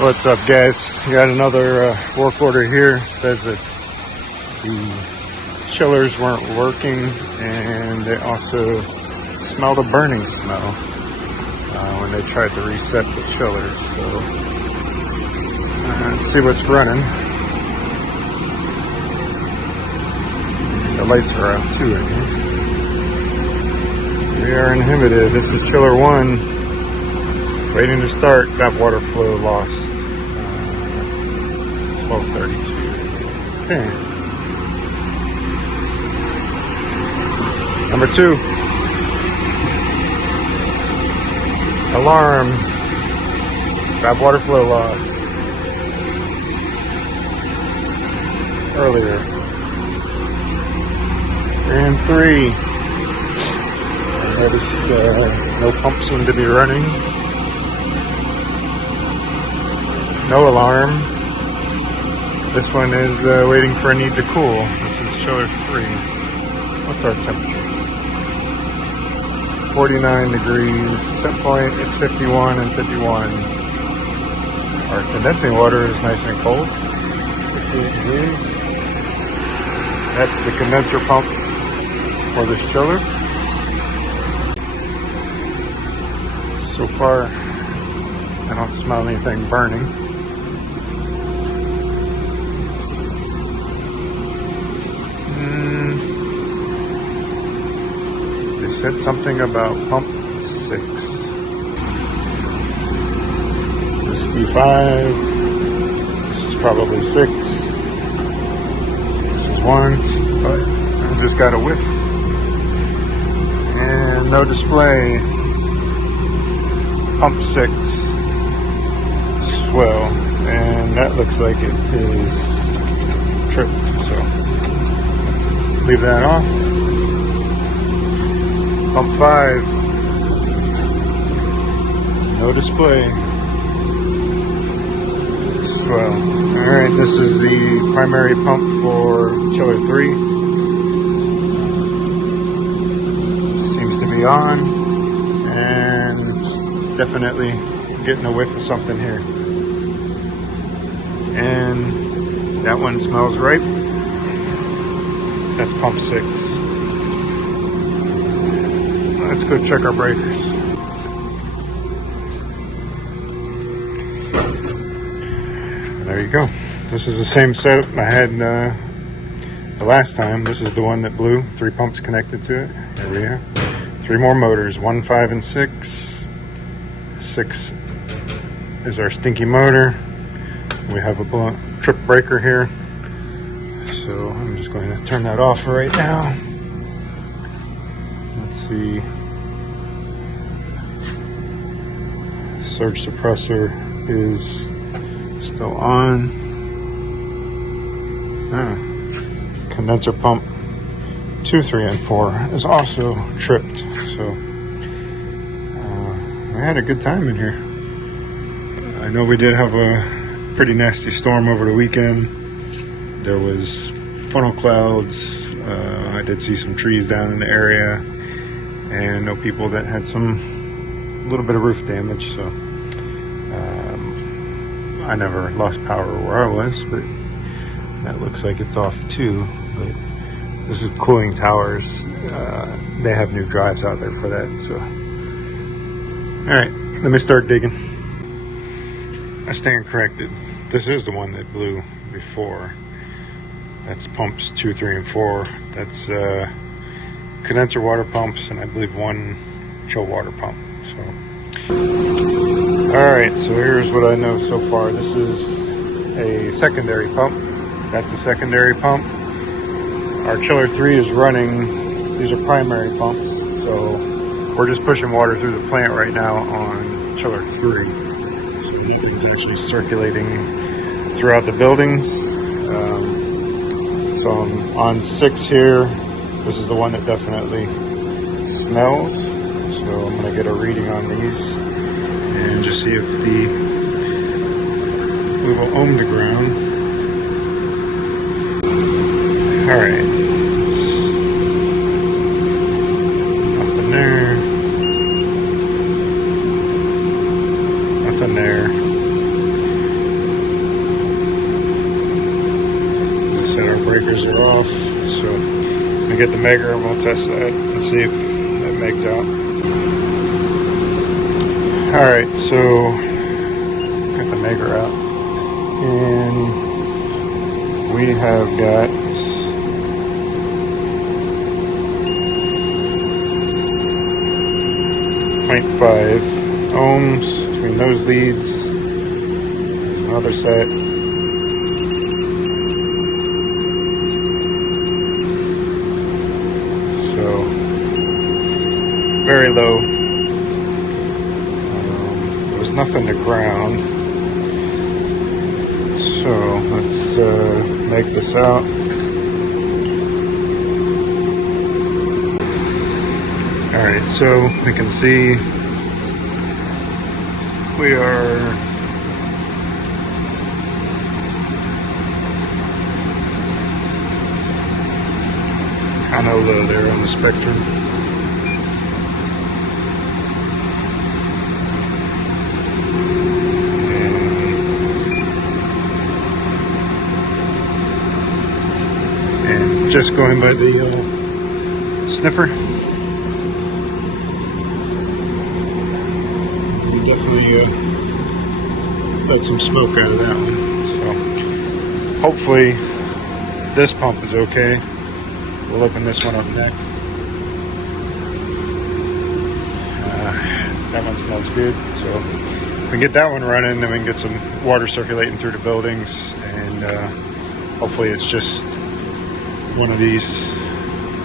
What's up, guys? Got another work order here. Says that the chillers weren't working and they also smelled a burning smell when they tried to reset the chillers. So let's see what's running. The lights are out too in here. We are inhibited. This is chiller 1. Waiting to start. Got water flow lost. 12:32. Okay. Number 2. Alarm. Got water flow lost. Earlier. And 3. I noticed no pump seemed to be running. No alarm. This one is waiting for a need to cool. This is chiller 3. What's our temperature? 49 degrees. Set point, it's 51 and 51. Our condensing water is nice and cold. 58 degrees. That's the condenser pump for this chiller. So far, I don't smell anything burning. They said something about pump 6. This be 5. This is probably 6. This is 1. But I just got a whiff. And no display. Pump 6. Swell. And that looks like it is tripped. So let's leave that off. Pump 5, no display. Swell. Alright, this is the primary pump for chiller 3. Seems to be on, and definitely getting a whiff of something here. And that one smells ripe. That's pump 6. Let's go check our breakers. There you go. This is the same setup I had the last time. This is the one that blew. 3 pumps connected to it. There we are. 3 more motors. 1, 5, and 6. 6 is our stinky motor. We have a trip breaker here. So I'm just going to turn that off right now. Let's see. Surge suppressor is still on. Condenser pump 2, 3, and 4 is also tripped. So we had a good time in here. I know we did have a pretty nasty storm over the weekend. There was funnel clouds. I did see some trees down in the area, and I know people that had a little bit of roof damage. So I never lost power where I was, but that looks like it's off too. But this is cooling towers. They have new drives out there for that. So all right, let me start digging. I stand corrected. This is the one that blew before. That's pumps 2, 3, and 4. That's condenser water pumps, and I believe 1 chill water pump. So, all right. So here's what I know so far. This is a secondary pump. That's a secondary pump. Our chiller 3 is running. These are primary pumps. So we're just pushing water through the plant right now on chiller 3. So it's actually circulating throughout the buildings. So I'm on 6 here. This is the one that definitely smells. So I'm going to get a reading on these and just see if we will ohm the ground. All right. Nothing there. Nothing there. breakers are off. So we get the megger and we'll test that and see if that megs out. Alright, so got the megger out. And we have got 0.5 ohms between those leads. Another set. So very low. There's nothing to ground. So let's make this out. Alright, so we can see we are kind of low there on the spectrum. And just going by the sniffer. Definitely let some smoke out of that one. So hopefully this pump is okay. We'll open this one up next. That one smells good. So if we get that one running, then we can get some water circulating through the buildings, and hopefully it's just one of these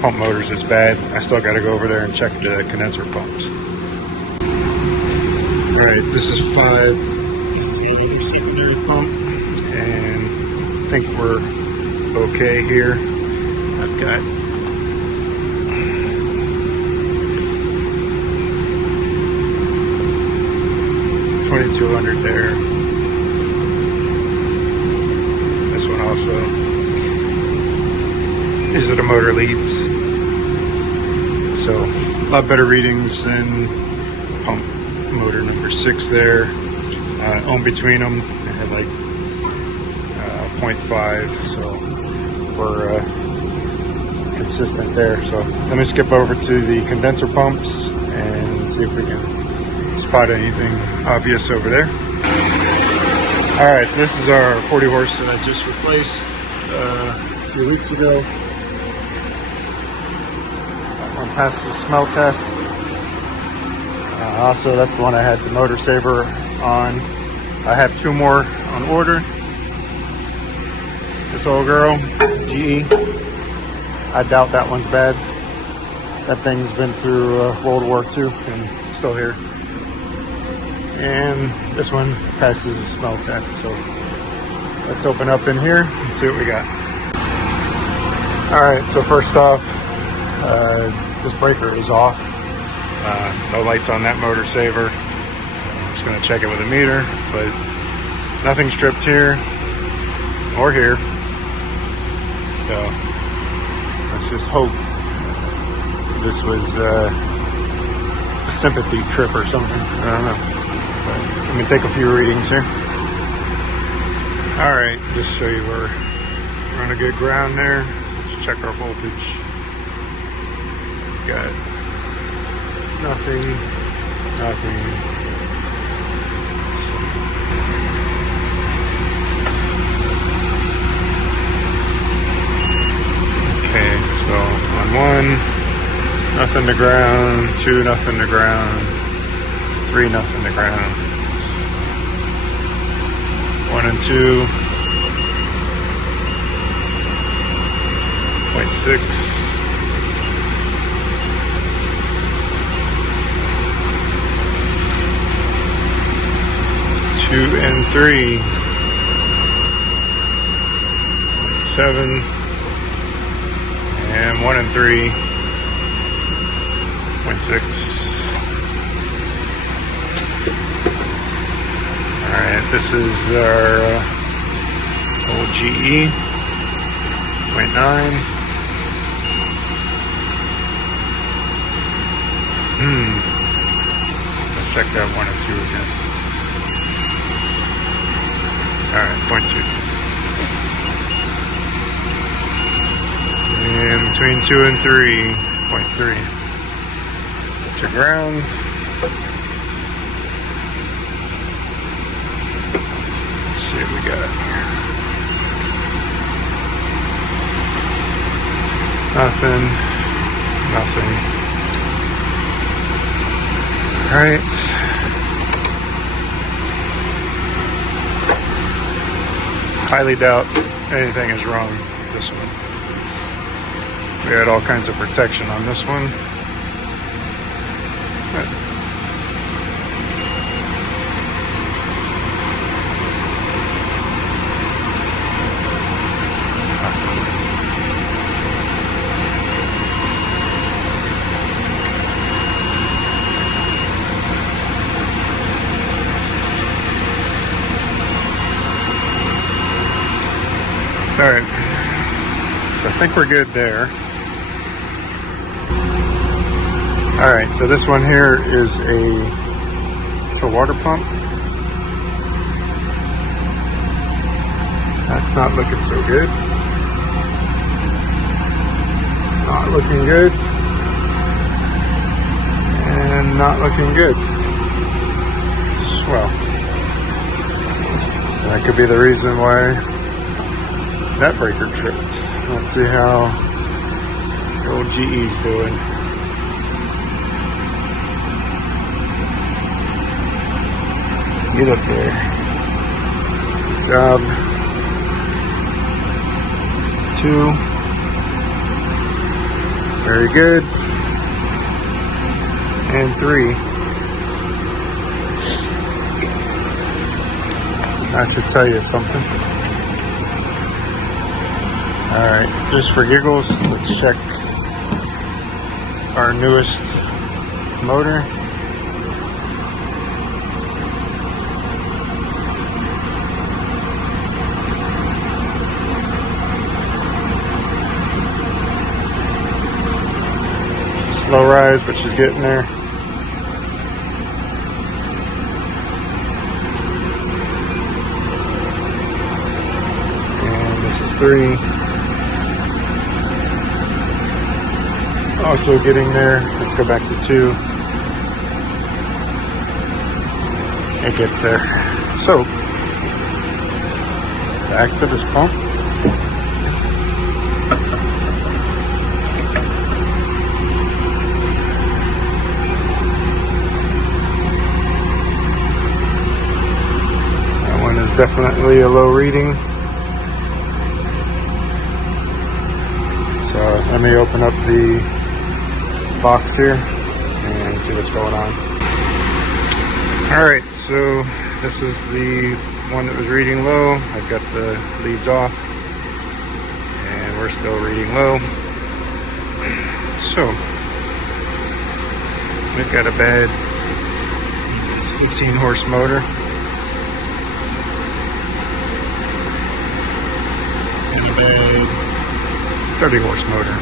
pump motors is bad. I still got to go over there and check the condenser pumps. Alright, this is 5. This is the other secondary pump, and I think we're okay here. I've got 2200 there. This one also. These are the motor leads. So, a lot better readings than pump motor number 6 there. Ohm between them, they had like 0.5, so we're consistent there. So let me skip over to the condenser pumps and see if we can spot anything obvious over there. Alright, so this is our 40 horse that I just replaced a few weeks ago. That one passed the smell test. Also, that's the one I had the motor saver on. I have 2 more on order. This old girl, GE. I doubt that one's bad. That thing's been through World War II and still here. And this one passes the smell test. So let's open up in here and see what we got. Alright, so first off, this breaker is off. No lights on that motor saver. I'm just going to check it with a meter, but nothing's tripped here or here. So let's just hope this was a sympathy trip or something. I don't know. But let me take a few readings here. Alright, just show you we're on a good ground there. So let's check our voltage. Got nothing. Okay, so on 1, nothing to ground, 2, nothing to ground, 3, nothing to ground, 1 and 2, 0.6, 2 and 3, 7, and 1 and 3, 0.6. Alright, this is our old GE, 0.9. Let's check that 1 and 2 again. Alright, 0.2. between 2 and 3.3. To ground. Let's see what we got here. Nothing. Nothing. Alright. Highly doubt anything is wrong with this one. We had all kinds of protection on this one. Alright, so I think we're good there. Alright, so this one here is a chill water pump. That's not looking so good. Not looking good. And not looking good. Well, that could be the reason why that breaker tripped. Let's see how the old GE's doing. Get up there. Good job. This is 2. Very good. And 3. That should tell you something. Alright, just for giggles, let's check our newest motor. Slow rise, but she's getting there. And this is 3. Also getting there. Let's go back to 2. It gets there. So, back to this pump. That one is definitely a low reading. So let me open up the box here and see what's going on. Alright, so this is the one that was reading low. I've got the leads off and we're still reading low. So we've got a bad 15 horse motor and a bad 30 horse motor.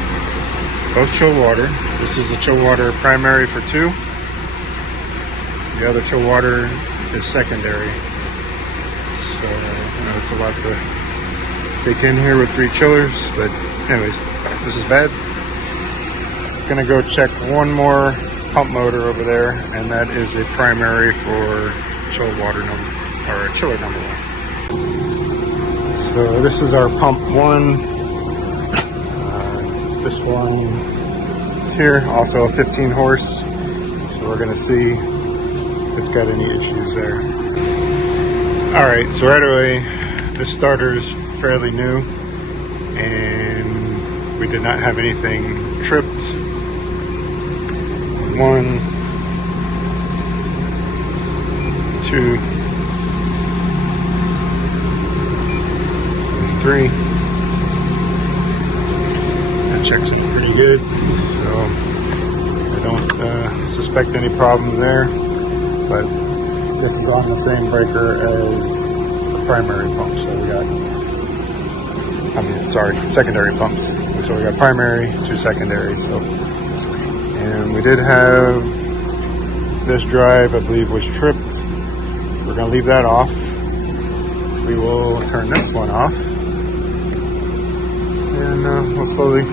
Both chill water. This is the chill water primary for 2. The other chill water is secondary. So, it's a lot to take in here with 3 chillers. But anyways, this is bad. Gonna go check one more pump motor over there, and that is a primary for chill water number, or chiller number 1. So this is our pump 1. This one is here, also a 15 horse. So we're gonna see if it's got any issues there. Alright, so right away, this starter is fairly new and we did not have anything tripped. 1, 2, 3. Checks it pretty good, so I don't suspect any problem there, but this is on the same breaker as the primary pump, so we got, secondary pumps. So we got primary, 2 secondary, so, and we did have this drive, I believe, was tripped. We're going to leave that off. We will turn this one off, and we'll slowly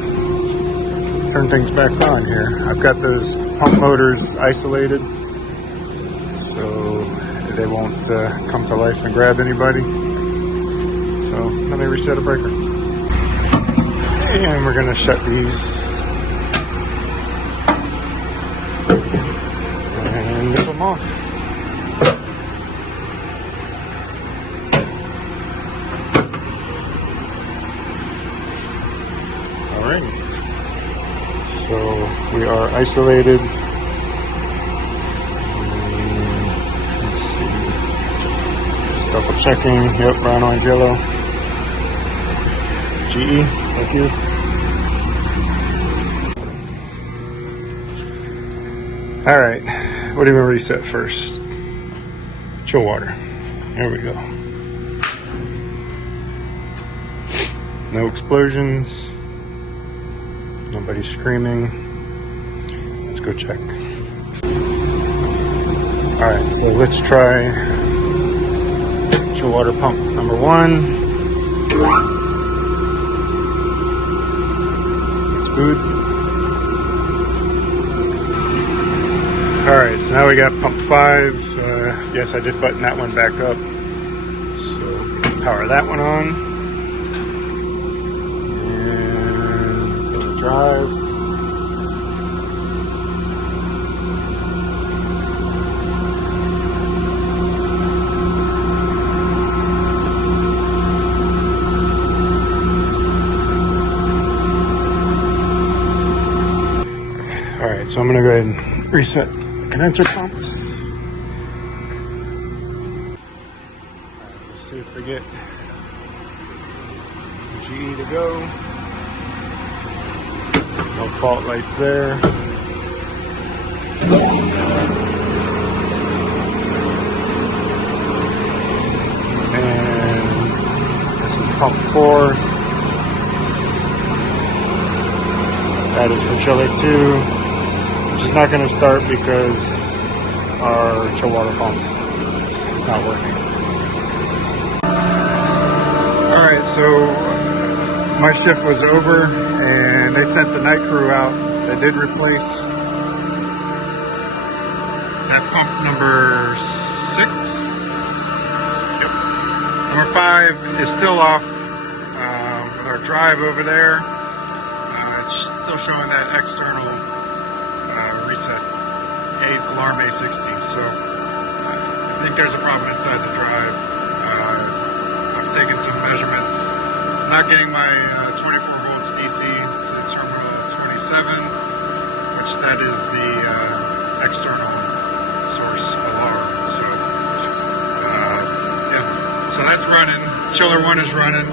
turn things back on here. I've got those pump motors isolated so they won't come to life and grab anybody. So let me reset a breaker. And we're going to shut these and nip them off. Alright. So we are isolated. Let's see. Just double checking. Yep, brown, orange, yellow. GE, thank you. Alright, what do we reset first? Chill water. There we go. No explosions. Nobody's screaming. Let's go check. Alright, so let's try chill water pump number 1. It's good. Alright, so now we got pump 5. Yes, I did button that one back up. So power that one on. Drive. All right, so I'm going to go ahead and reset the condenser pumps. Let's see if we get GE to go. No fault lights there. And this is pump 4. That is for chiller 2, which is not going to start because our chill water pump is not working. Alright, so my shift was over and they sent the night crew out. They did replace that pump number 6. Yep. Number 5 is still off with our drive over there. It's still showing that external reset alarm A60. So I think there's a problem inside the drive. I've taken some measurements. Not getting my 24 volts DC to terminal 27, which that is the external source alarm. So yeah, so that's running. Chiller 1 is running.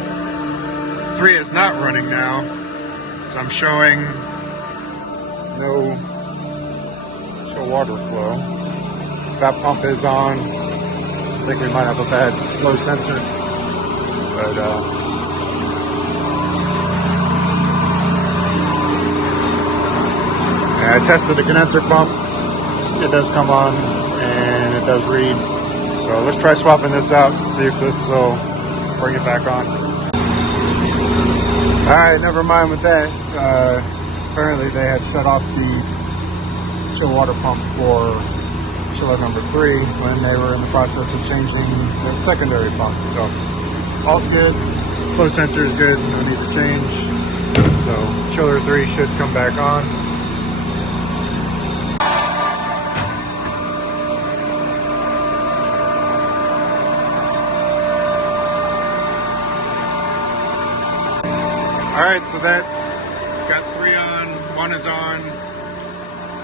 3 is not running now. So I'm showing no chill water flow. That pump is on. I think we might have a bad flow sensor, but I tested the condenser pump. It does come on and it does read. So let's try swapping this out and see if this will bring it back on. Alright, never mind with that. Apparently they had shut off the chill water pump for chiller number 3 when they were in the process of changing the secondary pump. So all's good. Flow sensor is good. No need to change. So chiller 3 should come back on. Alright, so that got 3 on, 1 is on.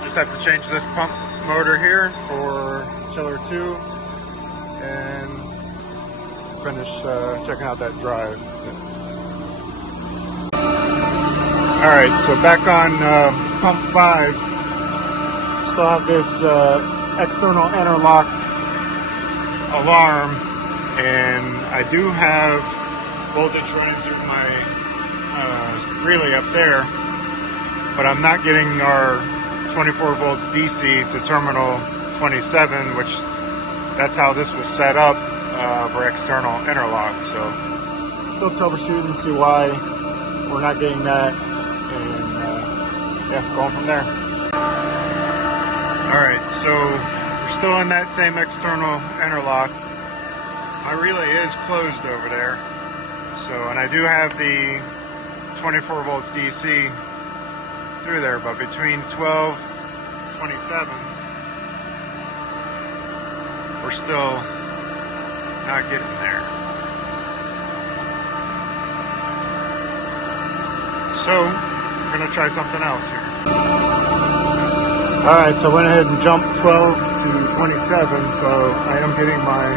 Just have to change this pump motor here for chiller 2 and finish checking out that drive. Alright, so back on pump 5. Still have this external interlock alarm, and I do have voltage running through my relay up there, but I'm not getting our 24 volts DC to terminal 27, which that's how this was set up for external interlock. So still troubleshooting to see why we're not getting that, and yeah, going from there. All right, so we're still in that same external interlock. My relay is closed over there. So, and I do have the 24 volts DC through there, but between 12 and 27, we're still not getting there. So, we're gonna try something else here. All right, so I went ahead and jumped 12 to 27, so I am getting my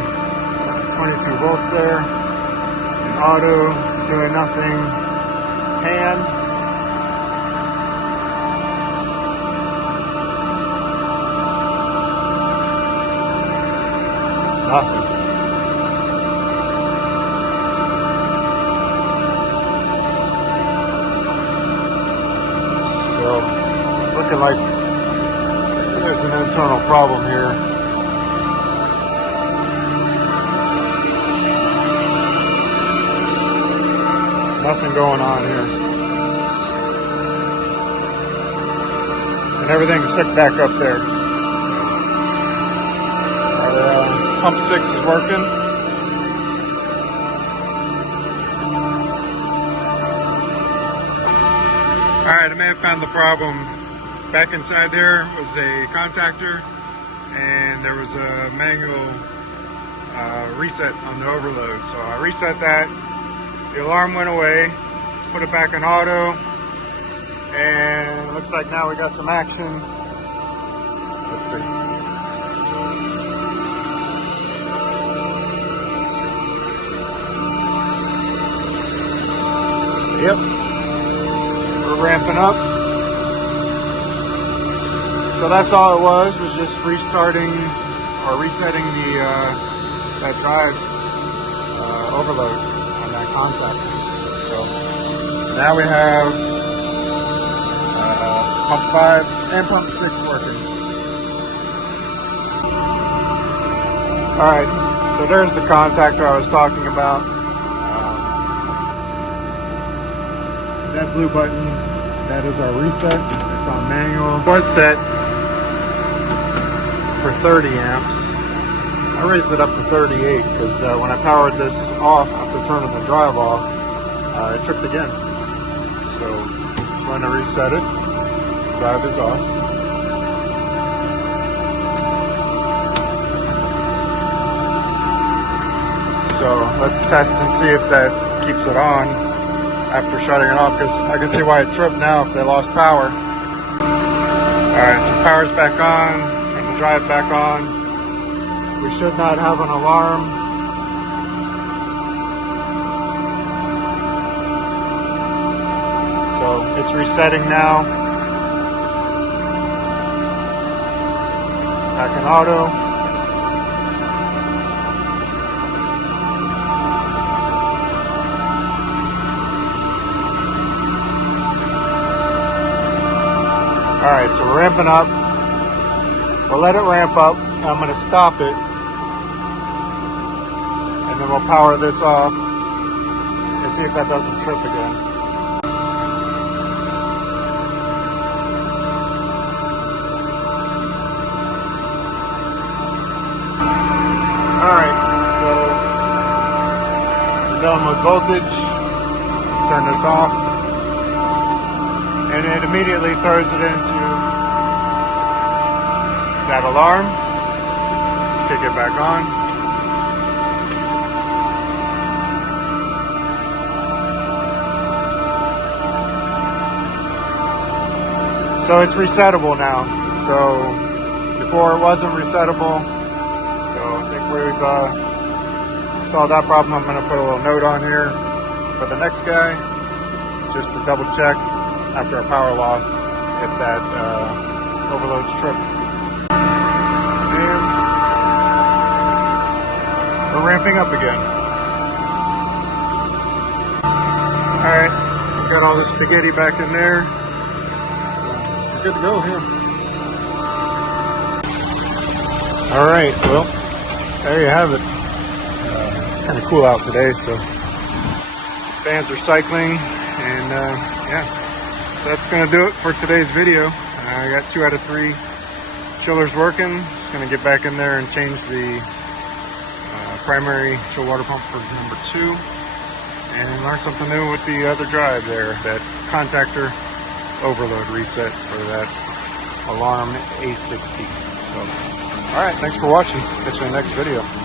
22 volts there. And auto is doing nothing. Hand. Nothing. So, it's looking like there's an internal problem here. Nothing going on here. And everything's hooked back up there. Our pump 6 is working. Alright, I may have found the problem. Back inside there was a contactor, and there was a manual reset on the overload. So I reset that. The alarm went away. Let's put it back in auto. And it looks like now we got some action. Let's see. Yep. We're ramping up. So that's all it was just restarting or resetting the that drive overload. Contact. So now we have pump 5 and pump 6 working. Alright, so there's the contactor I was talking about. That blue button, that is our reset. It's on manual. It was set for 30 amps. I raised it up to 38 because when I powered this off after turning the drive off, it tripped again. So just going to reset it. Drive is off. So let's test and see if that keeps it on after shutting it off, because I can see why it tripped now if they lost power. Alright, so power's back on, and the drive back on. We should not have an alarm. So it's resetting now. Back in auto. Alright, so we're ramping up. We'll let it ramp up. I'm going to stop it. And then we'll power this off and see if that doesn't trip again. Alright, so we're done with voltage. Let's turn this off. And it immediately throws it into that alarm. Let's kick it back on. So it's resettable now. So before it wasn't resettable. So I think we've solved that problem. I'm going to put a little note on here for the next guy, just to double check after a power loss if that overload's tripped. And we're ramping up again. Alright, got all this spaghetti back in there. Good to go here. Alright, well, there you have it. It's kind of cool out today, so fans are cycling, and yeah. So that's going to do it for today's video. I got 2 out of 3 chillers working. Just going to get back in there and change the primary chill water pump for number 2 and learn something new with the other drive there, that contactor overload reset for that alarm A60. So, all right, thanks for watching. Catch you in the next video.